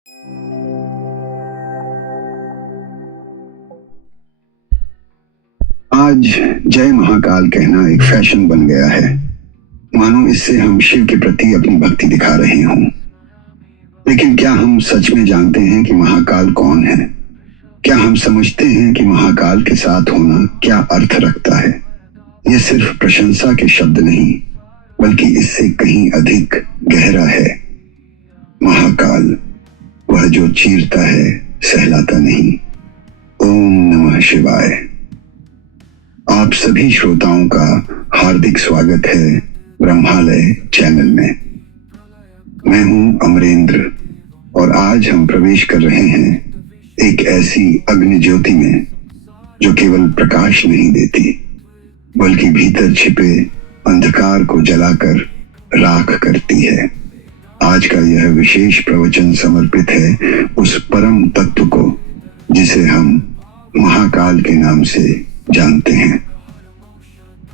आज जय महाकाल कहना एक फैशन बन गया है, मानो इससे हम शिव के प्रति अपनी भक्ति दिखा रहे हों। लेकिन क्या हम सच में जानते हैं कि महाकाल कौन है? क्या हम समझते हैं कि महाकाल के साथ होना क्या अर्थ रखता है? यह सिर्फ प्रशंसा के शब्द नहीं, बल्कि इससे कहीं अधिक गहरा है। महाकाल, वह जो चीरता है, सहलाता नहीं। ओम नमः शिवाय। आप सभी श्रोताओं का हार्दिक स्वागत है ब्रह्मालय चैनल में। मैं हूं अमरेंद्र और आज हम प्रवेश कर रहे हैं एक ऐसी अग्नि ज्योति में जो केवल प्रकाश नहीं देती, बल्कि भीतर छिपे अंधकार को जलाकर राख करती है। आज का यह विशेष प्रवचन समर्पित है उस परम तत्व को जिसे हम महाकाल के नाम से जानते हैं।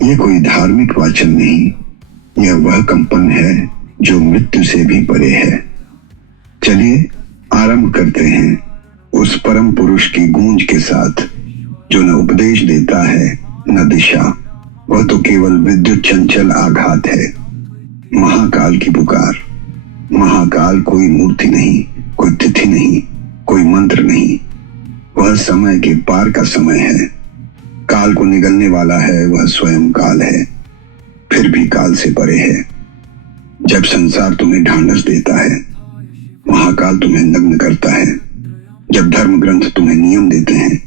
यह कोई धार्मिक वाचन नहीं, यह वह कंपन है जो मृत्यु से भी परे है। चलिए आरंभ करते हैं उस परम पुरुष की गूंज के साथ जो न उपदेश देता है न दिशा, वह तो केवल विद्युत चंचल आघात है। महाकाल की पुकार। महाकाल कोई मूर्ति नहीं, कोई तिथि नहीं, कोई मंत्र नहीं, वह समय के पार का समय है। काल को निगलने वाला है, वह स्वयं काल है, फिर भी काल से परे है। जब संसार तुम्हें ढांढस देता है, महाकाल तुम्हें नग्न करता है। जब धर्म ग्रंथ तुम्हें नियम देते हैं,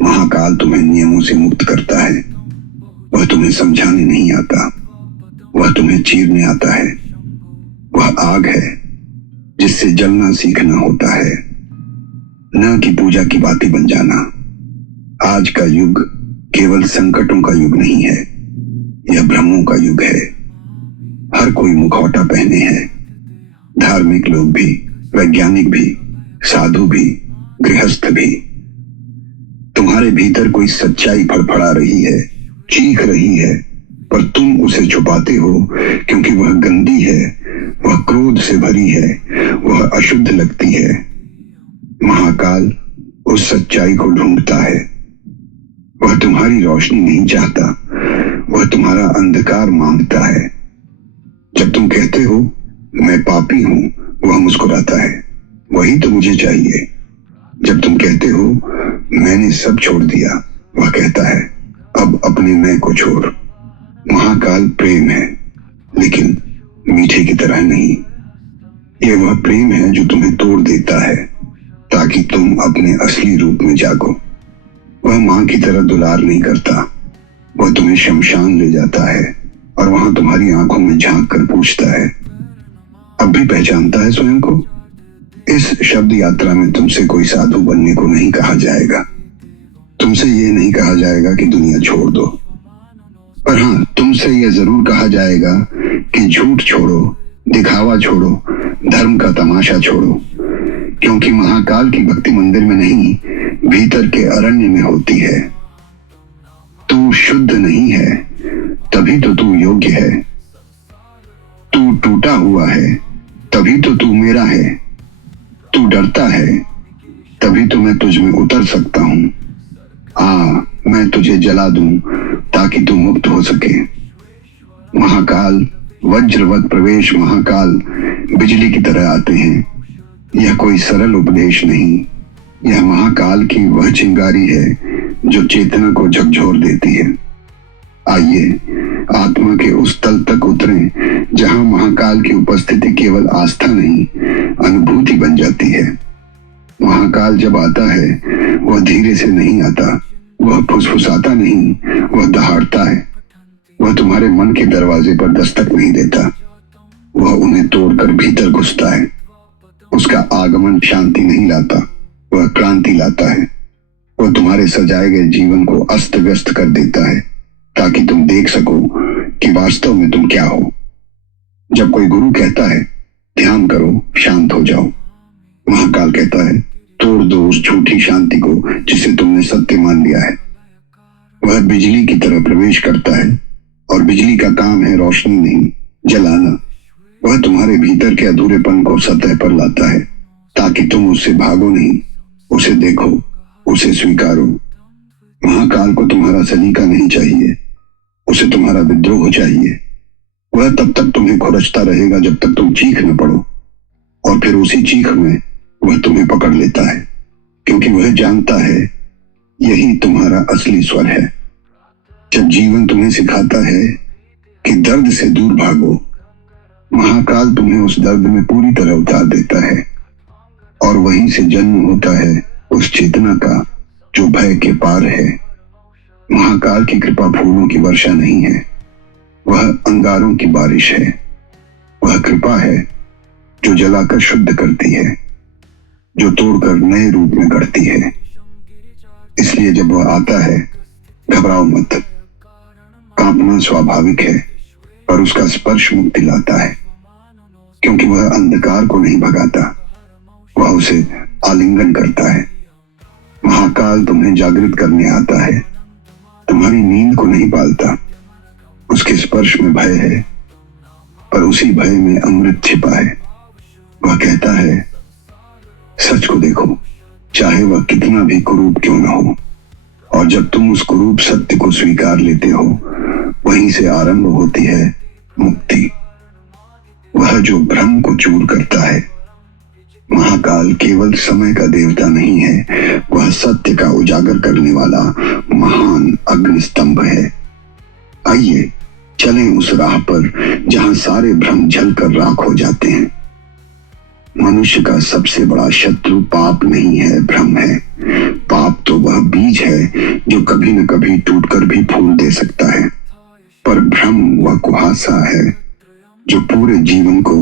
महाकाल तुम्हें नियमों से मुक्त करता है। वह तुम्हें समझाने नहीं आता, वह तुम्हें चीरने आता है। वह आग है जिससे जलना सीखना होता है, न कि पूजा की बातें बन जाना। आज का युग केवल संकटों का युग नहीं है, यह भ्रमों का युग है। हर कोई मुखौटा पहने है, धार्मिक लोग भी, वैज्ञानिक भी, साधु भी, गृहस्थ भी। तुम्हारे भीतर कोई सच्चाई फड़फड़ा रही है, चीख रही है, पर तुम उसे छुपाते हो क्योंकि वह गंदी है, वह क्रोध से भरी है, वह अशुद्ध लगती है। महाकाल उस सच्चाई को ढूंढता है। वह तुम्हारी रोशनी नहीं चाहता, वह तुम्हारा अंधकार मांगता है। जब तुम कहते हो मैं पापी हूं, वह मुस्कुराता है, वही तो मुझे चाहिए। जब तुम कहते हो मैंने सब छोड़ दिया, वह कहता है अब अपने मैं को छोड़। महाकाल प्रेम है, लेकिन मीठे की तरह नहीं। यह वह प्रेम है जो तुम्हें तोड़ देता है ताकि तुम अपने असली रूप में जागो। वह मां की तरह दुलार नहीं करता, वह तुम्हें शमशान ले जाता है और वहां तुम्हारी आंखों में झांक कर पूछता है अब भी पहचानता है स्वयं को? इस शब्द यात्रा में तुमसे कोई साधु बनने को नहीं कहा जाएगा, तुमसे यह नहीं कहा जाएगा कि दुनिया छोड़ दो, पर हाँ तुमसे यह जरूर कहा जाएगा कि झूठ छोड़ो, दिखावा छोड़ो, धर्म का तमाशा छोड़ो। क्योंकि महाकाल की भक्ति मंदिर में नहीं, भीतर के अरण्य में होती है। तू शुद्ध नहीं है, तभी तो तू योग्य है। तू टूटा हुआ है, तभी तो तू मेरा है। तू डरता है, तभी तो मैं तुझ में उतर सकता हूं। आ, मैं तुझे जला दूं ताकि तू मुक्त हो सके। महाकाल, वज्रवत प्रवेश महाकाल बिजली की तरह आते हैं। यह कोई सरल उपदेश नहीं, यह महाकाल की वह चिंगारी है जो चेतना को झकझोर देती है। आइए आत्मा के उस तल तक उतरें जहां महाकाल की उपस्थिति केवल आस्था नहीं, अनुभूति बन जाती है। महाकाल जब आता है, वह धीरे से नहीं आता, वह फुसफुसाता नहीं, वह दहाड़ता है। वह तुम्हारे मन के दरवाजे पर दस्तक नहीं देता, वह उन्हें तोड़कर भीतर घुसता है। उसका आगमन शांति नहीं लाता, वह क्रांति लाता है। वह तुम्हारे सजाए गए जीवन को अस्त व्यस्त कर देता है ताकि तुम देख सको कि वास्तव में तुम क्या हो। जब कोई गुरु कहता है ध्यान करो, शांत हो जाओ, महाकाल कहता है तोड़ दो उस झूठी शांति को जिसे तुमने सत्य मान लिया है। वह बिजली की तरह प्रवेश करता है और बिजली का काम है रोशनी नहीं, जलाना। वह तुम्हारे भीतर के अधूरेपन को सतह पर लाता है। ताकि तुम उससे भागो नहीं, उसे देखो, उसे स्वीकारो। महाकाल को तुम्हारा सलीका नहीं चाहिए, उसे तुम्हारा विद्रोह चाहिए। वह तब तक तुम्हें खुरचता रहेगा जब तक तुम चीख न पड़ो, और फिर उसी चीख में वह तुम्हें पकड़ लेता है, क्योंकि वह जानता है यही तुम्हारा असली स्वर है। जब जीवन तुम्हें सिखाता है कि दर्द से दूर भागो, महाकाल तुम्हें उस दर्द में पूरी तरह उतार देता है, और वहीं से जन्म होता है उस चेतना का जो भय के पार है। महाकाल की कृपा फूलों की वर्षा नहीं है, वह अंगारों की बारिश है। वह कृपा है जो जलाकर शुद्ध करती है, जो तोड़कर नए रूप में गढ़ती है। इसलिए जब वह आता है, घबराओ मत। कांपना स्वाभाविक है, पर उसका स्पर्श मुक्ति लाता है, क्योंकि वह अंधकार को नहीं भगाता, वह उसे आलिंगन करता है। महाकाल तुम्हें जागृत करने आता है, तुम्हारी नींद को नहीं पालता। उसके स्पर्श में भय है, पर उसी भय में अमृत छिपा है। वह कहता है, सच को देखो, चाहे वह कितना भी कुरूप क्यों न हो। और जब तुम उस कुरूप सत्य को स्वीकार लेते हो, वहीं से आरंभ होती है मुक्ति। वह जो भ्रम को चूर करता है। महाकाल केवल समय का देवता नहीं है, वह सत्य का उजागर करने वाला महान अग्निस्तंभ है। आइए चलें उस राह पर जहां सारे भ्रम जलकर राख हो जाते हैं। मनुष्य का सबसे बड़ा शत्रु पाप नहीं है, भ्रम है। पाप तो वह बीज है जो कभी न कभी टूटकर भी फूल दे सकता है, पर भ्रम वह कुहासा है जो पूरे जीवन को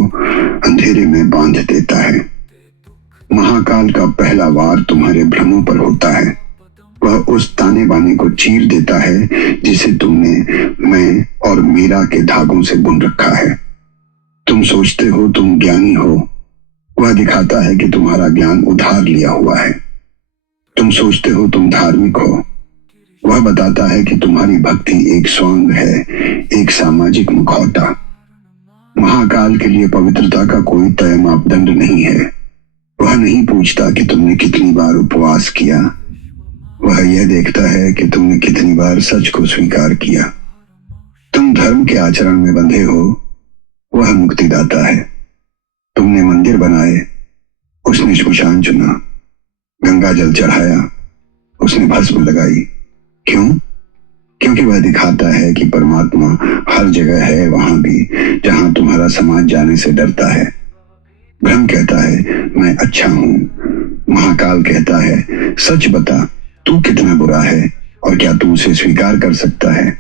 अंधेरे में बांध देता है। महाकाल का पहला वार तुम्हारे भ्रमों पर होता है। वह उस ताने बाने को चीर देता है जिसे तुमने मैं और मेरा के धागों से बुन रखा है। तुम सोचते हो तुम ज्ञानी हो, वह दिखाता है कि तुम्हारा ज्ञान उधार लिया हुआ है। तुम सोचते हो तुम धार्मिक हो, वह बताता है कि तुम्हारी भक्ति एक स्वांग है, एक सामाजिक मुखौटा। महाकाल के लिए पवित्रता का कोई तय मापदंड नहीं है। वह नहीं पूछता कि तुमने कितनी बार उपवास किया, वह यह देखता है कि तुमने कितनी बार सच को स्वीकार किया। तुम धर्म के आचरण में बंधे हो, वह मुक्तिदाता है। तुमने मंदिर बनाए, उसने श्मशान चुना। गंगा जल चढ़ाया, उसने भस्म लगाई। क्यों? क्योंकि वह दिखाता है कि परमात्मा हर जगह है, वहां भी जहां तुम्हारा समाज जाने से डरता है। भ्रम कहता है मैं अच्छा हूं, महाकाल कहता है सच बता, तू कितना बुरा है और क्या तू उसे स्वीकार कर सकता है।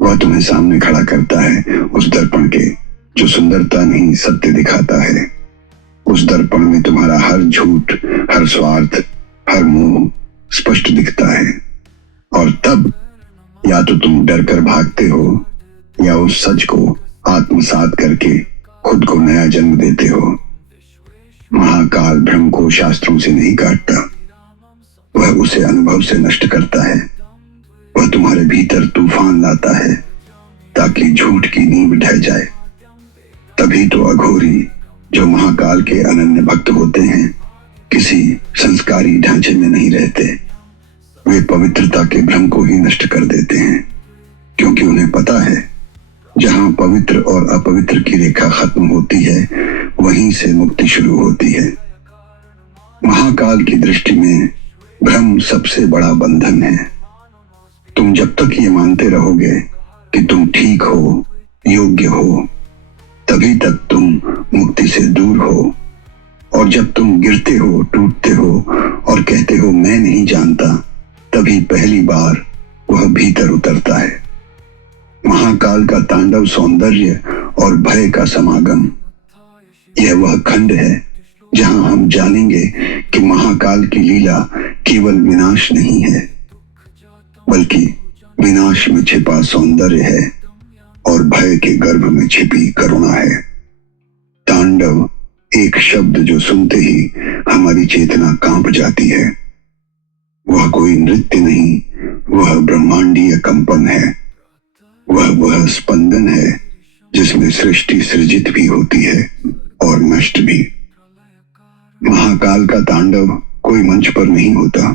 वह तुम्हें सामने खड़ा करता है उस दर्पण के जो सुंदरता नहीं सत्य दिखाता है। उस दर्पण में तुम्हारा हर झूठ, हर स्वार्थ, हर मोह स्पष्ट दिखता है। और तब या तो तुम डर कर भागते हो या उस सच को आत्मसात करके खुद को नया जन्म देते हो। महाकाल भ्रम को शास्त्रों से नहीं काटता, वह उसे अनुभव से नष्ट करता है। वह तुम्हारे भीतर तूफान लाता है ताकि झूठ की नींव ढह जाए। तभी तो अघोरी जो महाकाल के अनन्य भक्त होते हैं किसी संस्कारी ढांचे में नहीं रहते। वे पवित्रता के भ्रम को ही नष्ट कर देते हैं, क्योंकि उन्हें पता है जहां पवित्र और अपवित्र की रेखा खत्म होती है, वहीं से मुक्ति शुरू होती है। महाकाल की दृष्टि में भ्रम सबसे बड़ा बंधन है। तुम जब तक ये मानते रहोगे कि तुम ठीक हो, योग्य हो, तभी तक तुम मुक्ति से दूर हो। और जब तुम गिरते हो, टूटते हो और कहते हो मैं नहीं जानता, तभी पहली बार वह भीतर उतरता है। महाकाल का तांडव सौंदर्य और भय का समागम, यह वह खंड है जहां हम जानेंगे कि महाकाल की लीला केवल विनाश नहीं है, बल्कि विनाश में छिपा सौंदर्य है और भय के गर्भ में छिपी करुणा है। तांडव एक शब्द जो सुनते ही हमारी चेतना कांप जाती है। वह कोई नृत्य नहीं, वह ब्रह्मांडीय कंपन है। वह स्पंदन है जिसमें सृष्टि सृजित भी होती है और नष्ट भी। महाकाल का तांडव कोई मंच पर नहीं होता,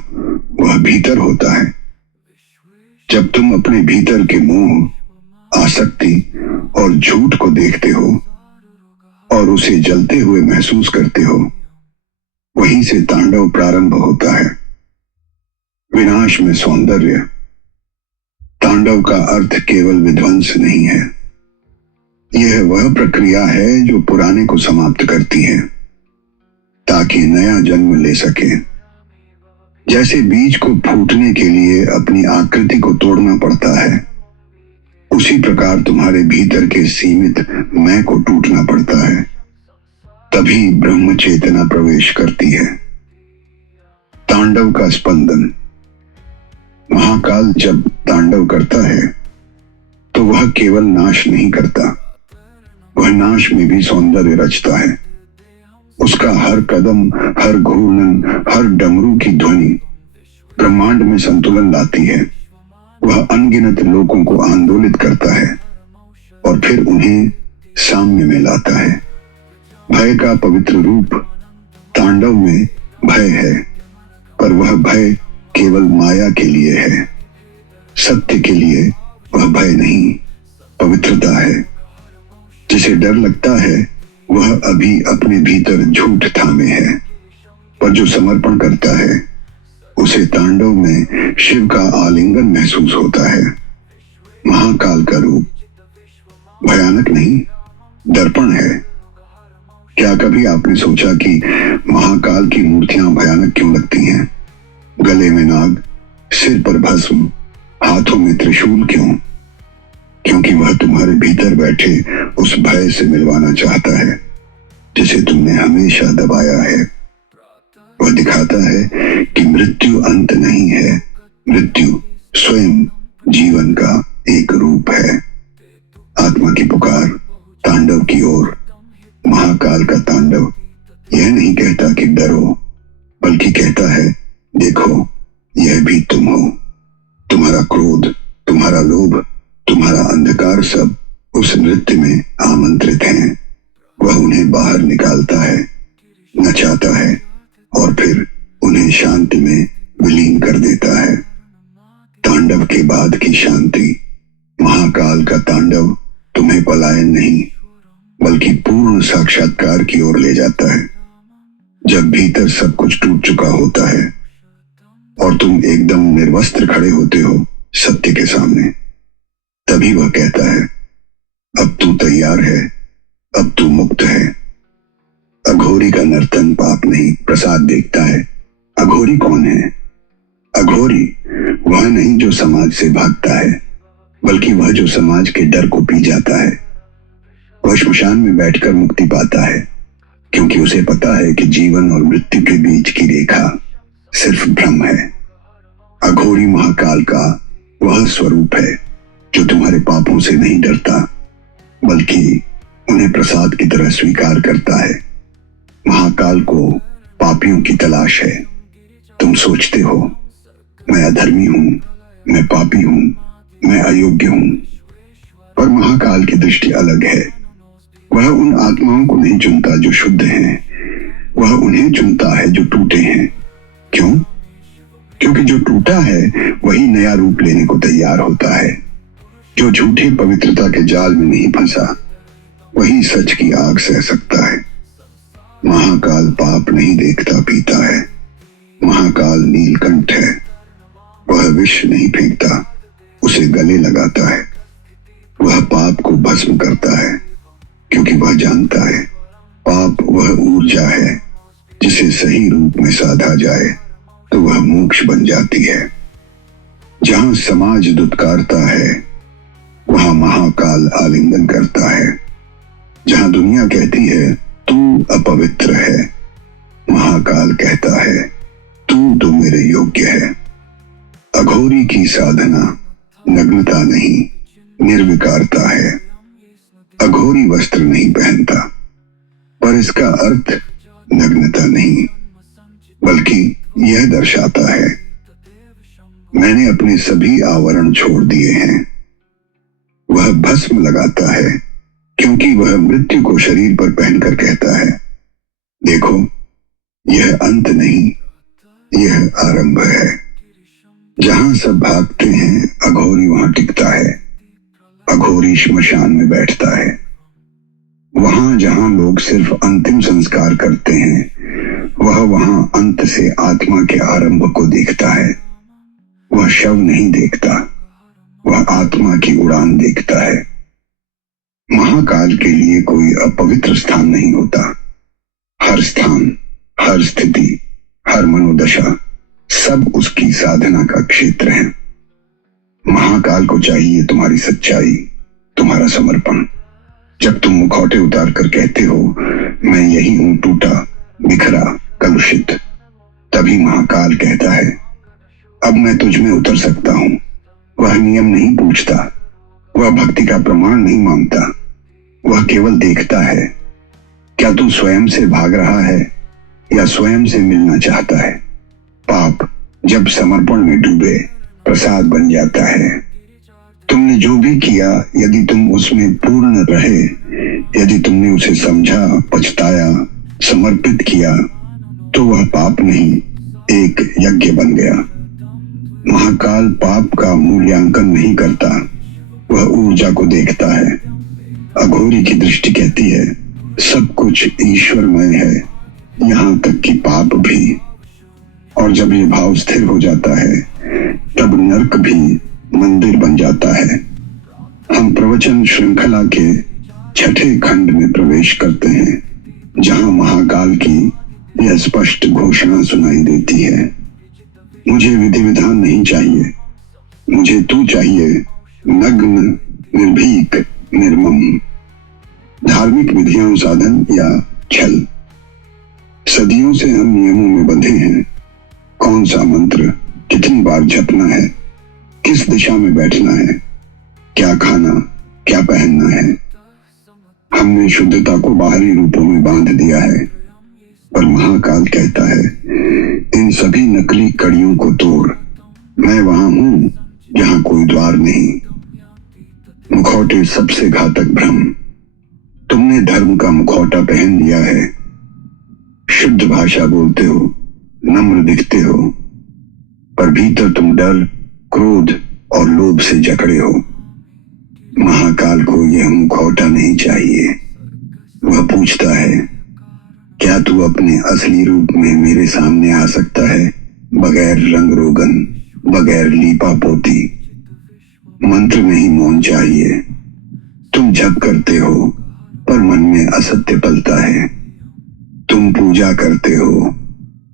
वह भीतर होता है। जब तुम अपने भीतर के मोह, आसक्ति और झूठ को देखते हो और उसे जलते हुए महसूस करते हो, वहीं से तांडव प्रारंभ होता है। विनाश में सौंदर्य। तांडव का अर्थ केवल विध्वंस नहीं है, यह वह प्रक्रिया है जो पुराने को समाप्त करती है ताकि नया जन्म ले सके। जैसे बीज को फूटने के लिए अपनी आकृति को तोड़ना पड़ता है, उसी प्रकार तुम्हारे भीतर के सीमित मैं को टूटना पड़ता है, तभी ब्रह्म चेतना प्रवेश करती है। तांडव का स्पंदन। महाकाल जब तांडव करता है तो वह केवल नाश नहीं करता, वह नाश में भी सौंदर्य रचता है। उसका हर कदम, हर घूर्णन, हर डमरू की ध्वनि ब्रह्मांड में संतुलन लाती है। वह अनगिनत लोगों को आंदोलित करता है और फिर उन्हें साम्य में लाता है। भय का पवित्र रूप। तांडव में भय है, पर वह भय केवल माया के लिए है। सत्य के लिए वह भय नहीं, पवित्रता है। जिसे डर लगता है वह अभी अपने भीतर झूठ थामे है, पर जो समर्पण करता है उसे तांडव में शिव का आलिंगन महसूस होता है। महाकाल का रूप भयानक नहीं, दर्पण है। क्या कभी आपने सोचा कि महाकाल की मूर्तियां भयानक क्यों लगती हैं? गले में नाग, सिर पर भस्म, हाथों में त्रिशूल क्यों? क्योंकि वह तुम्हारे भीतर बैठे उस भय से मिलवाना चाहता है जिसे तुमने हमेशा दबाया है। वह दिखाता है कि मृत्यु अंत नहीं है, मृत्यु स्वयं जीवन का एक रूप है। आत्मा की पुकार तांडव की ओर। महाकाल का तांडव यह नहीं कहता कि डरो, बल्कि कहता है देखो, यह भी तुम हो। तुम्हारा क्रोध, तुम्हारा लोभ, तुम्हारा अंधकार सब उस नृत्य में आमंत्रित हैं। वह उन्हें बाहर निकालता है, नचाता है और फिर उन्हें शांति में विलीन कर देता है। तांडव के बाद की शांति। महाकाल का तांडव तुम्हें पलायन नहीं, बल्कि पूर्ण साक्षात्कार की ओर ले जाता है। जब भीतर सब कुछ टूट चुका होता है और तुम एकदम निर्वस्त्र खड़े होते हो सत्य के सामने, तभी वह कहता है अब तू तैयार है, अब तू मुक्त है। अघोरी का नर्तन पाप नहीं, प्रसाद देखता है। अघोरी कौन है? अघोरी वह नहीं जो समाज से भागता है, बल्कि वह जो समाज के डर को पी जाता है। वह श्मशान में बैठकर मुक्ति पाता है, क्योंकि उसे पता है कि जीवन और मृत्यु के बीच की रेखा सिर्फ भ्रम है। अघोरी महाकाल का वह स्वरूप है जो तुम्हारे पापों से नहीं डरता, बल्कि उन्हें प्रसाद की तरह स्वीकार करता है। महाकाल को पापियों की तलाश है। तुम सोचते हो मैं अधर्मी हूं, मैं पापी हूं, मैं अयोग्य हूं, पर महाकाल की दृष्टि अलग है। वह उन आत्माओं को नहीं चुनता जो शुद्ध हैं, वह उन्हें चुनता है जो टूटे हैं। क्यों? क्योंकि जो टूटा है वही नया रूप लेने को तैयार होता है। जो झूठी पवित्रता के जाल में नहीं फंसा, वही सच की आग सह सकता है। महाकाल पाप नहीं देखता पीता है। महाकाल नीलकंठ है। वह विष नहीं फेंकता, उसे गले लगाता है। वह पाप को भस्म करता है, क्योंकि वह जानता है पाप वह ऊर्जा है जिसे सही रूप में साधा जाए तो वह मोक्ष बन जाती है। जहां समाज दुत्कारता है वहां महाकाल आलिंगन करता है। जहां दुनिया कहती है तू अपवित्र है, महाकाल कहता है तू तो मेरे योग्य है। अघोरी की साधना नग्नता नहीं, निर्विकारता है। अघोरी वस्त्र नहीं पहनता, पर इसका अर्थ नग्नता नहीं, बल्कि यह दर्शाता है मैंने अपने सभी आवरण छोड़ दिए हैं। वह भस्म लगाता है क्योंकि वह मृत्यु को शरीर पर पहनकर कहता है देखो, यह अंत नहीं, यह आरंभ है। जहां सब भागते हैं अघोरी वहां टिकता है, अघोरी श्मशान में बैठता है। वहां जहां लोग सिर्फ अंतिम संस्कार करते हैं, वह वहां अंत से आत्मा के आरंभ को देखता है। वह शव नहीं देखता, वह आत्मा की उड़ान देखता है। महाकाल के लिए कोई अपवित्र स्थान नहीं होता। हर स्थान, हर स्थिति, हर मनोदशा, सब उसकी साधना का क्षेत्र है। महाकाल को चाहिए तुम्हारी सच्चाई, तुम्हारा समर्पण। जब तुम मुखौटे उतार कर कहते हो मैं यही हूं, टूटा, बिखरा, कलुषित, तभी महाकाल कहता है अब मैं तुझ में उतर सकता हूं। वह नियम नहीं पूछता, वह भक्ति का प्रमाण नहीं मांगता, वह केवल देखता है। क्या तू स्वयं से भाग रहा है या स्वयं से मिलना चाहता है? पाप जब समर्पण में डूबे प्रसाद बन जाता है। तुमने जो भी किया, यदि तुम उसमें पूर्ण रहे, यदि तुमने उसे समझा, पछताया, समर्पित किया, तो वह पाप नहीं, एक यज्ञ बन गया। महाकाल पाप का मूल्यांकन नहीं करता, वह ऊर्जा को देखता है। अघोरी की दृष्टि कहती है सब कुछ ईश्वरमय है, यहां तक कि पाप भी। और जब ये भाव स्थिर हो जाता है, तब नरक भी मंदिर बन जाता है। हम प्रवचन श्रृंखला के छठे खंड में प्रवेश करते हैं, जहां महाकाल की यह स्पष्ट घोषणा सुनाई देती है मुझे विधि विधान नहीं चाहिए, मुझे तू चाहिए, नग्न, निर्भीक, निर्मम। धार्मिक विधियां साधन या छल। सदियों से हम नियमों में बंधे हैं। कौन सा मंत्र कितनी बार जपना है, किस दिशा में बैठना है, क्या खाना, क्या पहनना है। हमने शुद्धता को बाहरी रूपों में बांध दिया है, पर महाकाल कहता है इन सभी नकली कड़ियों को तोड़। मैं वहां हूं जहां कोई द्वार नहीं। मुखौटे सबसे घातक भ्रम। तुमने धर्म का मुखौटा पहन लिया है। शुद्ध भाषा बोलते हो, नम्र दिखते हो, पर भीतर तुम डर, क्रोध और लोभ से जकड़े हो। महाकाल को यह मुखौटा नहीं चाहिए। वह पूछता है क्या तू अपने असली रूप में मेरे सामने आ सकता है, बगैर रंग रोगन, बगैर लीपा पोती। मंत्र नहीं, मौन चाहिए। तुम जप करते हो, पर मन में असत्य पलता है। तुम पूजा करते हो,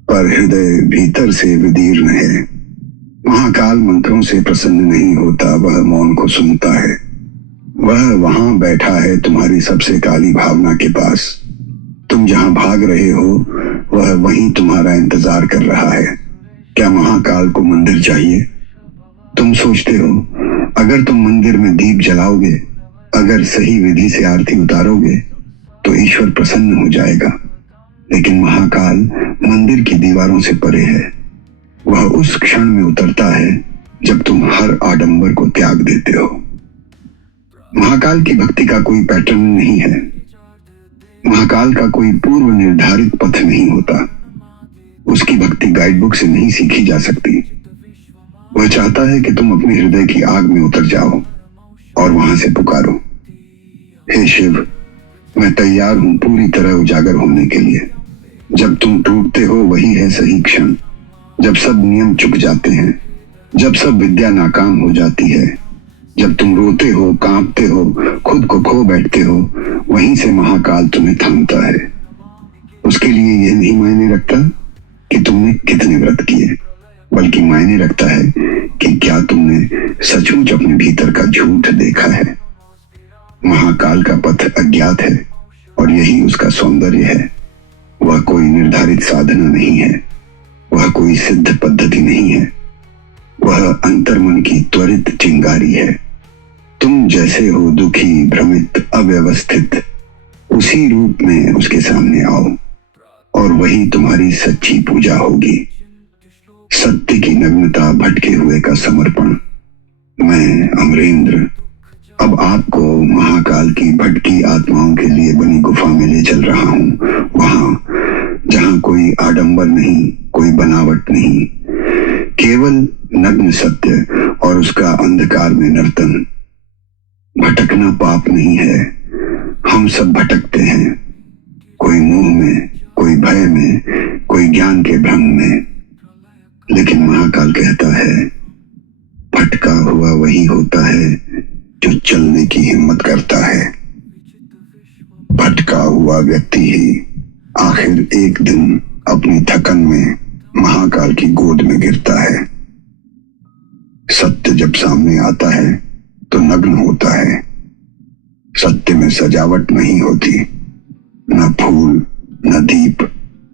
पर हृदय भीतर से विदीर्ण है। महाकाल मंत्रों से प्रसन्न नहीं होता, वह मौन को सुनता है। वह वहां बैठा है तुम्हारी सबसे काली भावना के पास। तुम जहां भाग रहे हो, वह वहीं तुम्हारा इंतजार कर रहा है। क्या महाकाल को मंदिर चाहिए? तुम सोचते हो अगर तुम मंदिर में दीप जलाओगे, अगर सही विधि से आरती उतारोगे, तो ईश्वर प्रसन्न हो जाएगा। लेकिन महाकाल मंदिर की दीवारों से परे है। वह उस क्षण में उतरता है जब तुम हर आडंबर को त्याग देते हो। महाकाल की भक्ति का कोई पैटर्न नहीं है। महाकाल का कोई पूर्व निर्धारित पथ नहीं होता। उसकी भक्ति गाइडबुक से नहीं सीखी जा सकती। वह चाहता है कि तुम अपने हृदय की आग में उतर जाओ और वहां से पुकारो, हे शिव, मैं तैयार हूं पूरी तरह उजागर होने के लिए। जब तुम टूटते हो वही है सही क्षण, जब सब नियम चुक जाते हैं, जब सब विद्या नाकाम हो जाती है, जब तुम रोते हो, कांपते हो, खुद को खो बैठते हो, वहीं से महाकाल तुम्हें थामता है। उसके लिए यह नहीं मायने रखता कि तुमने कितने व्रत किए, बल्कि मायने रखता है कि क्या तुमने सचमुच अपने भीतर का झूठ देखा है। महाकाल का पथ अज्ञात है और यही उसका सौंदर्य है। वह कोई निर्धारित साधना नहीं है, वह कोई सिद्ध पद्धति नहीं है, वह अंतर्मन की त्वरित चिंगारी है। तुम जैसे हो, दुखी, भ्रमित, अव्यवस्थित, उसी रूप में उसके सामने आओ और वही तुम्हारी सच्ची पूजा होगी। सत्य की नग्नता, भटके हुए का समर्पण। मैं अमरेंद्र अब आपको महाकाल की भटकी आत्माओं के लिए बनी गुफा में ले चल रहा हूं, वहां जहां कोई आडंबर नहीं, कोई बनावट नहीं, केवल नग्न सत्य और उसका अंधकार में नर्तन। भटकना पाप नहीं है, हम सब भटकते हैं, कोई मोह में, कोई भय में, कोई ज्ञान के भ्रम में। लेकिन महाकाल कहता है, भटका हुआ वही होता है जो चलने की हिम्मत करता है। भटका हुआ व्यक्ति ही आखिर एक दिन अपनी थकन में महाकाल की गोद में गिरता है। सत्य जब सामने आता है तो नग्न होता है। सत्य में सजावट नहीं होती, न फूल, न दीप,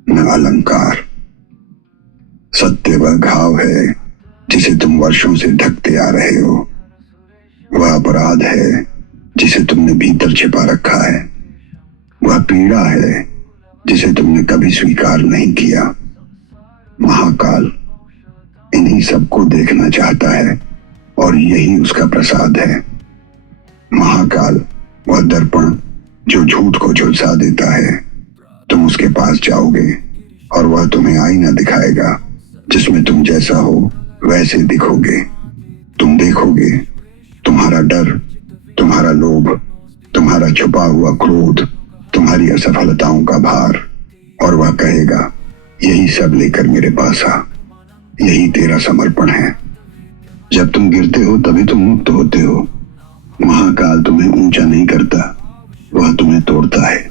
न अलंकार। सत्य वह घाव है जिसे तुम वर्षों से ढकते आ रहे हो। वह अपराध है जिसे तुमने भीतर छिपा रखा है। वह पीड़ा है जिसे तुमने कभी स्वीकार नहीं किया। महाकाल इन्हीं सबको देखना चाहता है और यही उसका प्रसाद है। महाकाल वह दर्पण जो झूठ को झुलसा देता है। तुम उसके पास जाओगे और वह तुम्हें आईना दिखाएगा जिसमें तुम जैसा हो वैसे दिखोगे। तुम देखोगे तुम्हारा डर, तुम्हारा लोभ, तुम्हारा छुपा हुआ क्रोध, तुम्हारी असफलताओं का भार, और वह कहेगा, यही सब लेकर मेरे पास आ, यही तेरा समर्पण है। जब तुम गिरते हो तभी तुम मुक्त होते हो। महाकाल तुम्हें ऊंचा नहीं करता, वह तुम्हें तोड़ता है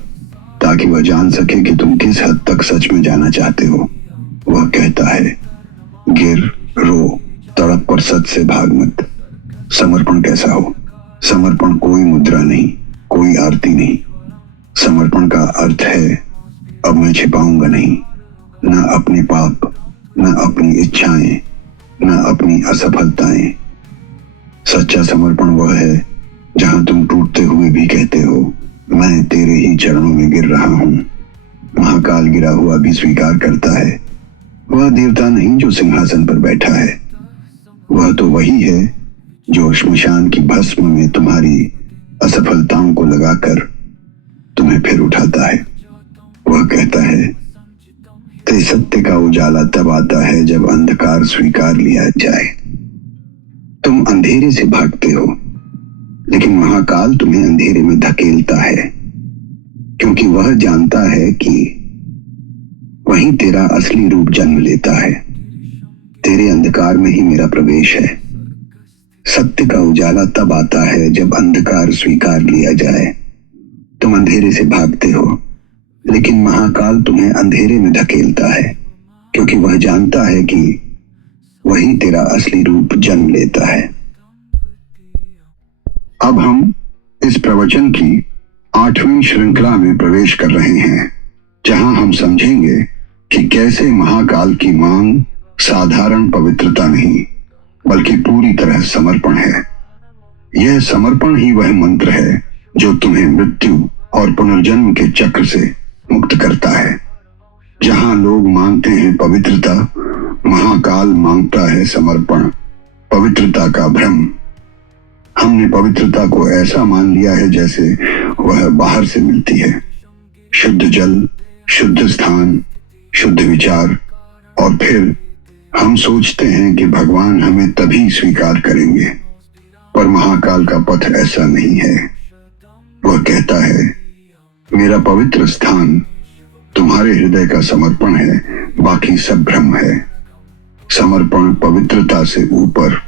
ताकि वह जान सके कि तुम किस हद तक सच में जाना चाहते हो। वह कहता है, गिर, रो, तड़प पर सच से भाग मत। समर्पण कैसा हो? समर्पण कोई मुद्रा नहीं, कोई आरती नहीं। समर्पण का अर्थ है, अब मैं छिपाऊंगा नहीं, न अपने पाप, न अपनी इच्छाएं, न अपनी असफलताएं। सच्चा समर्पण वह है जहां तुम टूटते हुए भी कहते हो, मैं तेरे ही चरणों में गिर रहा हूं। महाकाल गिरा हुआ भी स्वीकार करता है। वह देवता नहीं जो सिंहासन पर बैठा है, वह तो वही है जो श्मशान की भस्म में तुम्हारी असफलताओं को लगाकर तुम्हें फिर उठाता है। वह कहता है, ते सत्य का उजाला तब आता है जब अंधकार स्वीकार लिया जाए। तुम अंधेरे से भागते हो, लेकिन महाकाल तुम्हें अंधेरे में धकेलता है, क्योंकि वह जानता है कि वहीं तेरा असली रूप जन्म लेता है। तेरे अंधकार में ही मेरा प्रवेश है। सत्य का उजाला तब आता है जब अंधकार स्वीकार लिया जाए। तुम अंधेरे से भागते हो, लेकिन महाकाल तुम्हें अंधेरे में धकेलता है, क्योंकि वह जानता है कि वही तेरा असली रूप जन्म लेता है। अब हम इस प्रवचन की 8वीं श्रृंखला में प्रवेश कर रहे हैं, जहां हम समझेंगे कि कैसे महाकाल की मांग साधारण पवित्रता नहीं, बल्कि पूरी तरह समर्पण है। यह समर्पण ही वह मंत्र है जो तुम्हें मृत्यु और पुनर्जन्म के चक्र से मुक्त करता है। जहां लोग मांगते हैं पवित्रता, महाकाल मांगता है समर्पण, पवित्रता का भ्रम। हमने पवित्रता को ऐसा मान लिया है जैसे वह बाहर से मिलती है। शुद्ध जल, शुद्ध स्थान, शुद्ध विचार, और फिर हम सोचते हैं कि भगवान हमें तभी स्वीकार करेंगे। पर महाकाल का पथ ऐसा नहीं है। वह कहता है, मेरा पवित्र स्थान तुम्हारे हृदय का समर्पण है, बाकी सब भ्रम है। समर्पण पवित्रता से ऊपर।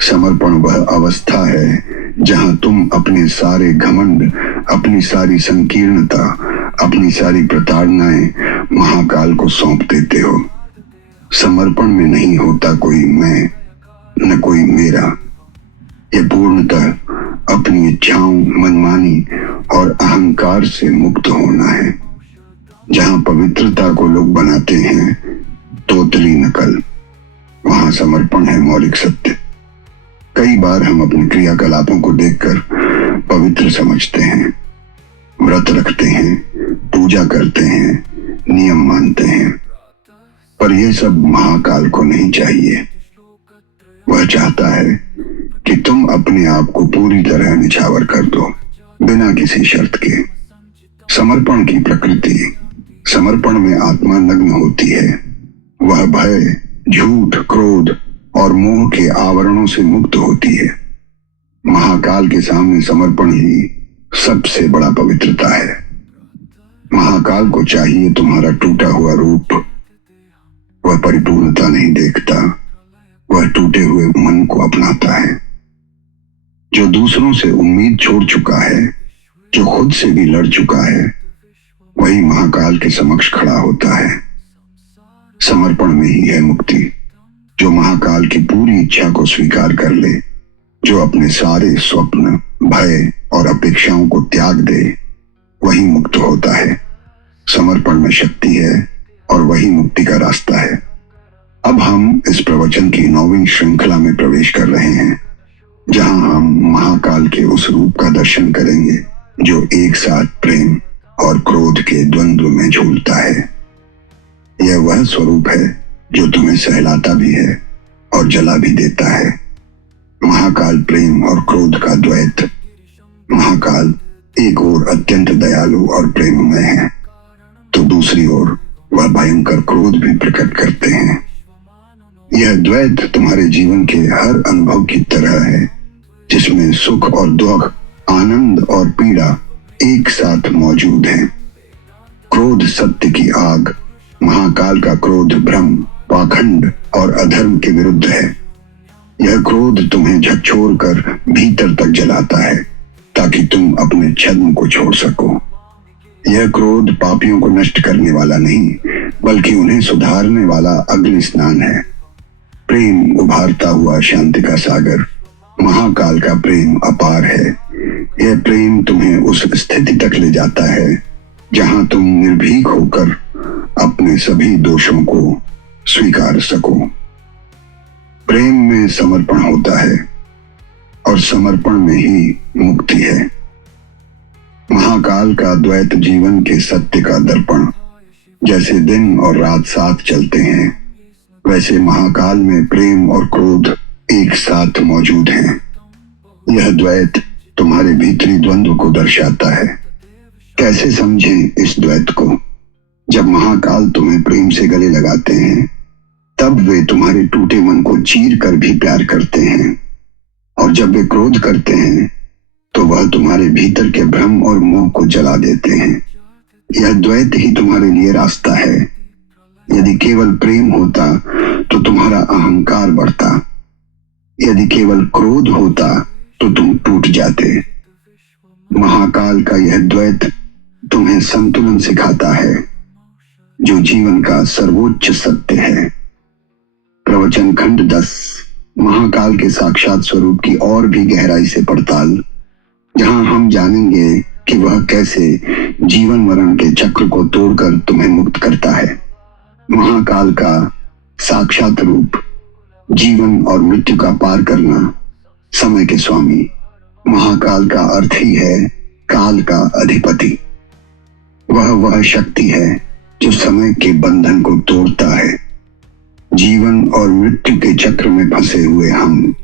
समर्पण वह अवस्था है जहां तुम अपने सारे घमंड, अपनी सारी संकीर्णता, अपनी सारी प्रताड़नाएं महाकाल को सौंप देते हो। समर्पण में नहीं होता कोई मैं, न कोई मेरा। यह पूर्णतः अपनी इच्छाओं, मनमानी और अहंकार से मुक्त होना है। जहां पवित्रता को लोग बनाते हैं तोतली नकल, वहां समर्पण है मौलिक सत्य। कई बार हम अपने क्रियाकलापों को देखकर पवित्र समझते हैं, व्रत रखते हैं, पूजा करते हैं, नियम मानते हैं, पर यह सब महाकाल को नहीं चाहिए। वह चाहता है कि तुम अपने आप को पूरी तरह निछावर कर दो, बिना किसी शर्त के। समर्पण की प्रकृति समर्पण में आत्मा नग्न होती है। वह भय, झूठ, क्रोध और मोह के आवरणों से मुक्त होती है। महाकाल के सामने समर्पण ही सबसे बड़ा पवित्रता है। महाकाल को चाहिए तुम्हारा टूटा हुआ रूप। वह परिपूर्णता नहीं देखता, वह टूटे हुए मन को अपनाता है। जो दूसरों से उम्मीद छोड़ चुका है, जो खुद से भी लड़ चुका है, वही महाकाल के समक्ष खड़ा होता है। समर्पण में ही है मुक्ति। जो महाकाल की पूरी इच्छा को स्वीकार कर ले, जो अपने सारे स्वप्न, भय और अपेक्षाओं को त्याग दे, वही मुक्त होता है। समर्पण में शक्ति है और वही मुक्ति का रास्ता है। अब हम इस प्रवचन की 9वीं श्रृंखला में प्रवेश कर रहे हैं, जहां हम महाकाल के उस रूप का दर्शन करेंगे जो एक साथ प्रेम और क्रोध के द्वंद्व में झूलता है। यह वह स्वरूप है जो तुम्हें सहलाता भी है और जला भी देता है। महाकाल प्रेम और क्रोध का द्वैत। महाकाल एक ओर अत्यंत दयालु और प्रेममय है, तो दूसरी ओर वह भयंकर क्रोध भी प्रकट करते हैं। यह द्वैत तुम्हारे जीवन के हर अनुभव की तरह है, जिसमें सुख और दुख, आनंद और पीड़ा एक साथ मौजूद हैं। क्रोध सत्य की आग। महाकाल का क्रोध भ्रम, पाखंड और अधर्म के विरुद्ध है। यह क्रोध तुम्हें झकझोर कर भीतर तक जलाता है, ताकि तुम अपने छद्म को छोड़ सको। यह क्रोध पापियों को नष्ट करने वाला नहीं, बल्कि उन्हें सुधारने वाला अग्नि स्नान है। प्रेम उभारता हुआ शांति का सागर। महाकाल का प्रेम अपार है। यह प्रेम तुम्हें उस स्थिति तक ले जाता है जहां तुम निर्भीक होकर अपने सभी दोषों को स्वीकार सको। प्रेम में समर्पण होता है और समर्पण में ही मुक्ति है। महाकाल का द्वैत जीवन के सत्य का दर्पण। जैसे दिन और रात साथ चलते हैं, वैसे महाकाल में प्रेम और क्रोध एक साथ मौजूद हैं। यह द्वैत तुम्हारे भीतरी द्वंद्व को दर्शाता है। कैसे समझें इस द्वैत को? जब महाकाल तुम्हें प्रेम से गले लगाते हैं, तब वे तुम्हारे टूटे मन को चीर कर भी प्यार करते हैं, और जब वे क्रोध करते हैं तो वह तुम्हारे भीतर के भ्रम और मोह को जला देते हैं। यह द्वैत ही तुम्हारे लिए रास्ता है। यदि केवल प्रेम होता तो तुम्हारा अहंकार बढ़ता, यदि केवल क्रोध होता तो तुम टूट जाते। महाकाल का यह द्वैत तुम्हें संतुलन सिखाता है, जो जीवन का सर्वोच्च सत्य है। प्रवचन खंड 10, महाकाल के साक्षात स्वरूप की और भी गहराई से पड़ताल, जहां हम जानेंगे कि वह कैसे जीवन मरण के चक्र को तोड़कर तुम्हें मुक्त करता है। महाकाल का साक्षात रूप। जीवन और मृत्यु का पार करना, समय के स्वामी। महाकाल का अर्थ ही है काल का अधिपति। वह शक्ति है जो समय के बंधन को तोड़ता है। जीवन और मृत्यु के चक्र में फंसे हुए हम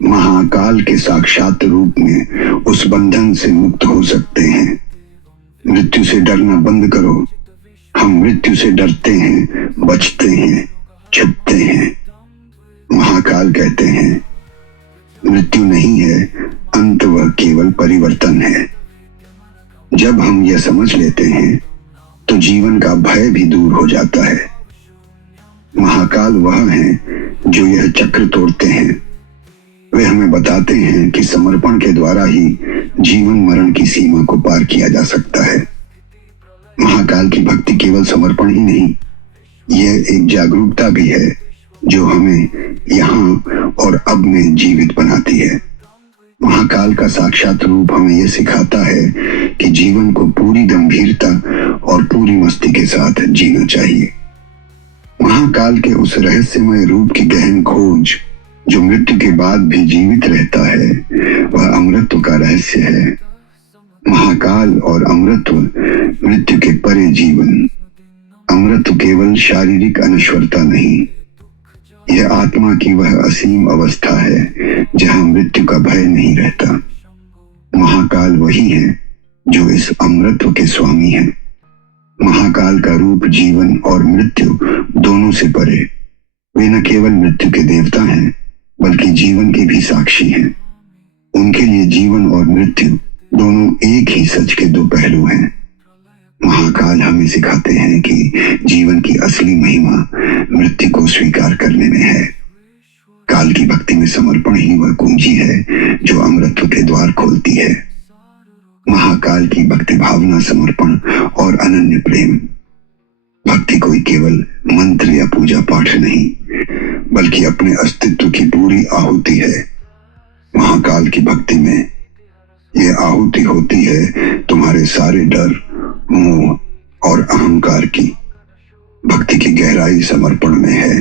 महाकाल के साक्षात रूप में उस बंधन से मुक्त हो सकते हैं। मृत्यु से डरना बंद करो। हम मृत्यु से डरते हैं, बचते हैं, छुपते हैं। महाकाल कहते हैं, मृत्यु नहीं है, अंत वह केवल परिवर्तन है। जब हम यह समझ लेते हैं तो जीवन का भय भी दूर हो जाता है। महाकाल वह हैं जो यह चक्र तोड़ते हैं। वे हमें बताते हैं कि समर्पण के द्वारा ही जीवन मरण की सीमा को पार किया जा सकता है। महाकाल की भक्ति केवल समर्पण ही नहीं, यह एक जागरूकता भी है जो हमें यहाँ और अब में जीवित बनाती है। महाकाल का साक्षात रूप हमें यह सिखाता है कि जीवन को पूरी गंभीरता और पूरी मस्ती के साथ जीना चाहिए। महाकाल के उस रहस्यमय रूप की गहन खोज, जो मृत्यु के बाद भी जीवित रहता है, वह अमृतत्व का रहस्य है। महाकाल और अमृतत्व मृत्यु के परे जीवन। अमृतत्व केवल शारीरिक अनश्वरता नहीं, यह आत्मा की वह असीम अवस्था है जहां मृत्यु का भय नहीं रहता। महाकाल वही है जो इस अमृतत्व के स्वामी हैं। महाकाल का रूप जीवन और मृत्यु दोनों से परे। वे न केवल मृत्यु के देवता हैं बल्कि जीवन के भी साक्षी हैं। उनके लिए जीवन और मृत्यु दोनों एक ही सच के दो पहलू हैं। महाकाल हमें सिखाते हैं कि जीवन की असली महिमा मृत्यु को स्वीकार करने में है। काल की भक्ति में समर्पण ही वह कुंजी है जो अमृतत्व के द्वार खोलती है। महाकाल की भक्ति भावना, समर्पण और अनन्य प्रेम। भक्ति कोई केवल मंत्र या पूजा पाठ नहीं बल्कि अपने अस्तित्व की पूरी आहुति है। महाकाल की भक्ति में यह आहुति होती है तुम्हारे सारे डर, मोह और अहंकार की। भक्ति की गहराई समर्पण में है।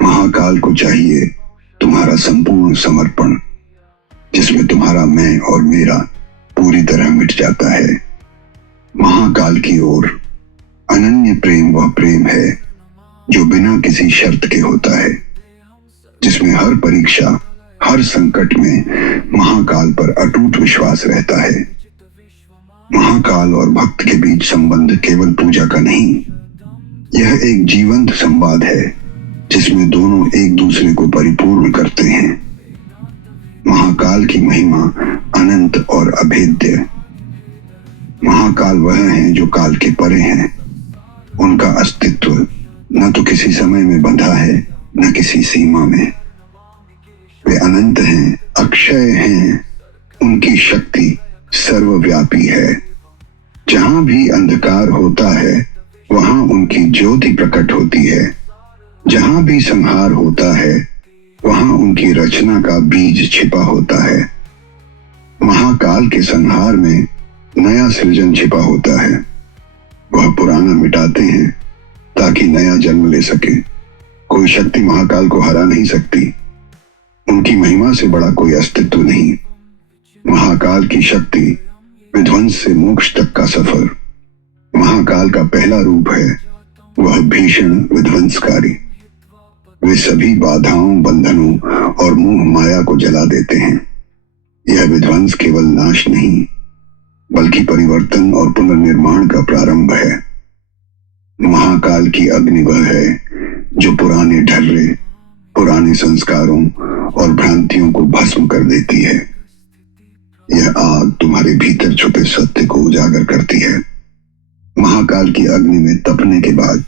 महाकाल को चाहिए तुम्हारा संपूर्ण समर्पण, जिसमें तुम्हारा मैं और मेरा पूरी तरह मिट जाता है। महाकाल की ओर अनन्य प्रेम वह प्रेम है जो बिना किसी शर्त के होता है, जिसमें हर परीक्षा, हर संकट में महाकाल पर अटूट विश्वास रहता है। महाकाल और भक्त के बीच संबंध केवल पूजा का नहीं, यह एक जीवंत संवाद है जिसमें दोनों एक दूसरे को परिपूर्ण करते हैं। महाकाल की महिमा अनंत और अभेद्य। महाकाल वह हैं जो काल के परे हैं। उनका अस्तित्व न तो किसी समय में बंधा है न किसी सीमा में। वे अनंत हैं, अक्षय हैं। उनकी शक्ति सर्वव्यापी है। जहां भी अंधकार होता है वहां उनकी ज्योति प्रकट होती है। जहां भी संहार होता है वहां उनकी रचना का बीज छिपा होता है। महाकाल के संहार में नया सृजन छिपा होता है। वह पुराना मिटाते हैं ताकि नया जन्म ले सके। कोई शक्ति महाकाल को हरा नहीं सकती। उनकी महिमा से बड़ा कोई अस्तित्व नहीं। महाकाल की शक्ति विध्वंस से मोक्ष तक का सफर। महाकाल का पहला रूप है वह भीषण विध्वंसकारी। वे सभी बाधाओं, बंधनों और मोह माया को जला देते हैं। यह विध्वंस केवल नाश नहीं बल्कि परिवर्तन और पुनर्निर्माण का प्रारंभ है। महाकाल की अग्नि वह है जो पुराने ढर्रे, पुराने संस्कारों और भ्रांतियों को भस्म कर देती है। यह आग तुम्हारे भीतर छुपे सत्य को उजागर करती है। महाकाल की अग्नि में तपने के बाद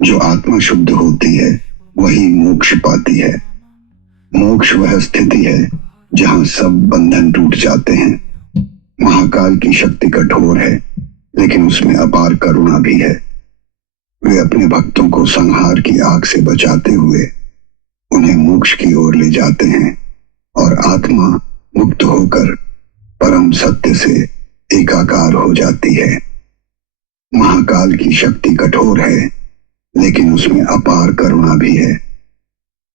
जो आत्मा शुद्ध होती है वही मोक्ष पाती है। मोक्ष वह स्थिति है जहां सब बंधन टूट जाते हैं। महाकाल की शक्ति कठोर है लेकिन उसमें अपार करुणा भी है। वे अपने भक्तों को संहार की आग से बचाते हुए उन्हें मोक्ष की ओर ले जाते हैं और आत्मा मुक्त होकर परम सत्य से एकाकार हो जाती है। महाकाल की शक्ति कठोर है लेकिन उसमें अपार करुणा भी है।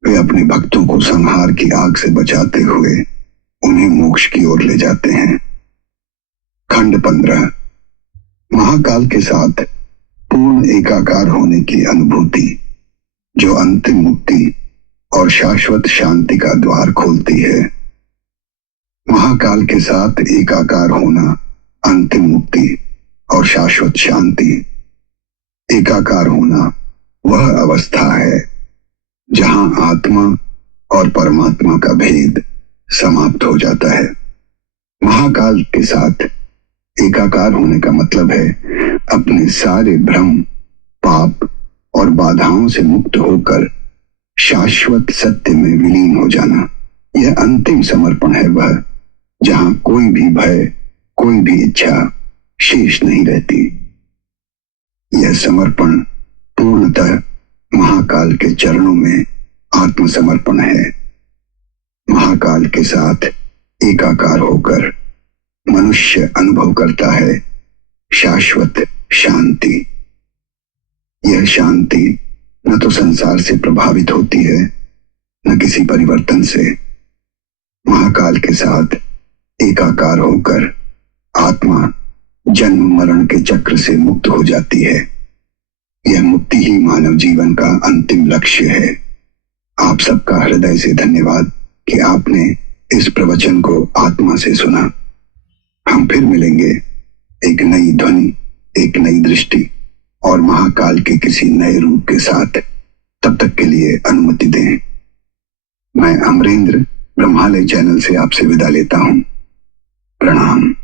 वे अपने भक्तों को संहार की आग से बचाते हुए उन्हें मोक्ष की ओर ले जाते हैं। खंड 15। महाकाल के साथ पूर्ण एकाकार होने की अनुभूति जो अंतिम मुक्ति और शाश्वत शांति का द्वार खोलती है। महाकाल के साथ एकाकार होना अंतिम मुक्ति और शाश्वत शांति। एकाकार होना वह अवस्था है जहां आत्मा और परमात्मा का भेद समाप्त हो जाता है। महाकाल के साथ एकाकार होने का मतलब है अपने सारे भ्रम, पाप और बाधाओं से मुक्त होकर शाश्वत सत्य में विलीन हो जाना। यह अंतिम समर्पण है, वह जहां कोई भी भय, कोई भी इच्छा शेष नहीं रहती। यह समर्पण पूर्णतः महाकाल के चरणों में आत्मसमर्पण है। महाकाल के साथ एकाकार होकर मनुष्य अनुभव करता है शाश्वत शांति। यह शांति न तो संसार से प्रभावित होती है न किसी परिवर्तन से। महाकाल के साथ एकाकार होकर आत्मा जन्म मरण के चक्र से मुक्त हो जाती है। यह मुक्ति ही मानव जीवन का अंतिम लक्ष्य है। आप सबका हृदय से धन्यवाद कि आपने इस प्रवचन को आत्मा से सुना। हम फिर मिलेंगे एक नई ध्वनि एक नई दृष्टि और महाकाल के किसी नए रूप के साथ। तब तक के लिए अनुमति दें। मैं अमरेंद्र ब्रह्मालय चैनल से आपसे विदा लेता हूं। प्रणाम।